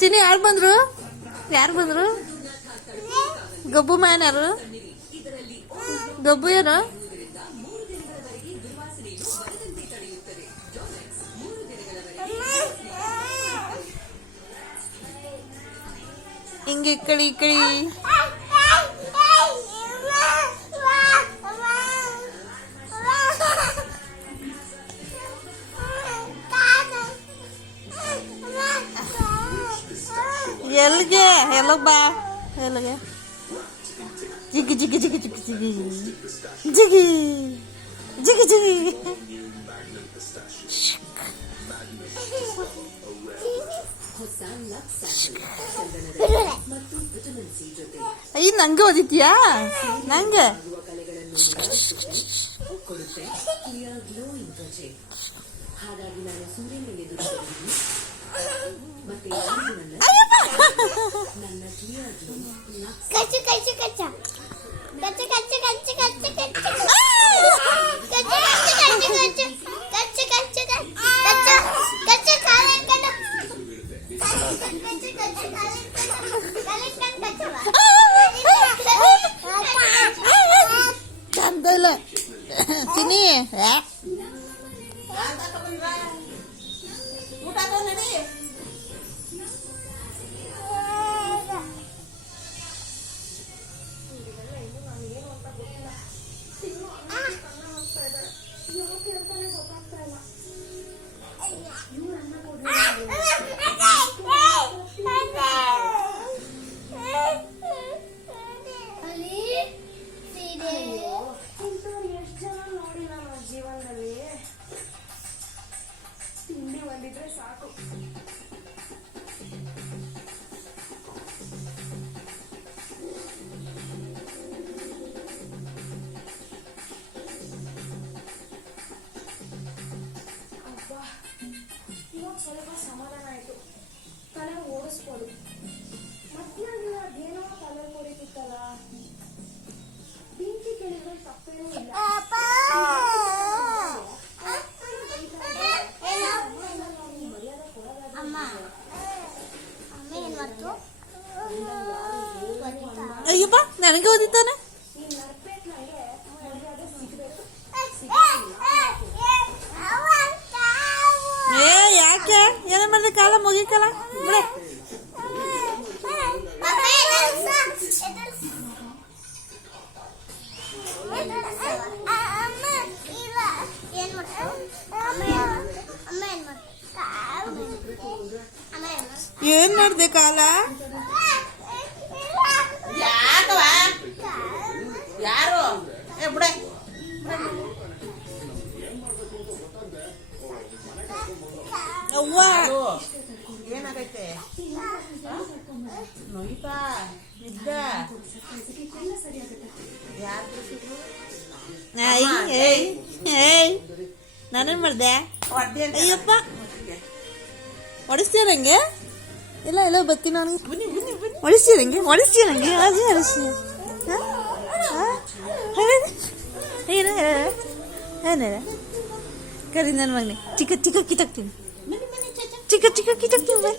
ಚಿನಿ ಯಾರು ಬಂದ್ರು? ಯಾರು ಬಂದ್ರು? ಗಬ್ಬು ಮ್ಯಾನ್ ಯಾರು? ಗಬ್ಬು ಏನು? ಹಿಂಗೆ ಇಕ್ಕಳಿ ಇಕ್ಕಳಿ. ಎಲ್ಲಿಗೆ? ಎಲ್ಲೋಗ್ ಬಾ. ಎಲ್ಲಿಗೆ? ಜಿಗಿ ಜಿಗಿ ಜಿಗಿ ಜಿಗಿ ಜಿಗಿ ಜಿಗಿ ಜಿಗಿ ಜಿಗಿ. ಅಯ್ಯ ನಂಗೆ ಓದಿದ್ಯಾ? ನಂಗೆ ಚಂದಲ್ಲ ಚಿನಿ. ಸಾಕು. ಅಬ್ಬಾ, ಇವಾಗ ಸ್ವಲ್ಪ ಸಮಾಧಾನ ಆಯ್ತು. ತಲೆ ಓಡಿಸ್ಬೋದು. ಮಧ್ಯಾಹ್ನ ಅದೇನೋ ತಲೆ ಕೊರಿತಿತ್ತಲ್ಲ, ಬೆಂಕಿ ಕೆಳಗೆ ತಪ್ಪೇನೂ ಇಲ್ಲ. ಅಯ್ಯಪ್ಪ ನನಗೆ ಓದಿದ್ದಾನೆ. ಏ ಯಾಕೆ ಏನ ಮಾಡಿದೆ? ಕಾಲ ಮುಗಿಕಲ್ಲ ಬಿಡೆ. ಏನ್ ಮಾಡಿದೆ ಕಾಲ? ಯಾರು ಬಿಡ ಅವ್ವ ಏನಾಗೈತೆ? ನೋಯ್ತಾ ಇದ್ದ ನಾನೇನ್ ಮಾಡ್ದೆ? ಅಯ್ಯಪ್ಪ ಹೊಡಿಸ್ತೀಯ ನಂಗೆ? ಇಲ್ಲ ಇಲ್ಲ ಬರ್ತೀನಿ ನಾನು. ಹೊಡಿಸ್ತೀಯ ನಂಗೆ? ಹೊಡಿಸ್ತೀಯ ನಂಗೆ? ಅದೇ ಹೊಡಿಸ್ತೀಯ. ಏನ ಕರಿ ನನ್ನ ಮಗನೆ. ಚಿಕ್ಕ ಚಿಕ್ಕ ಕಿತ್ತಾಕ್ತೀನಿ, ಚಿಕ್ಕ ಚಿಕ್ಕ ಕಿತ್ತಾಕ್ತೀನಿ.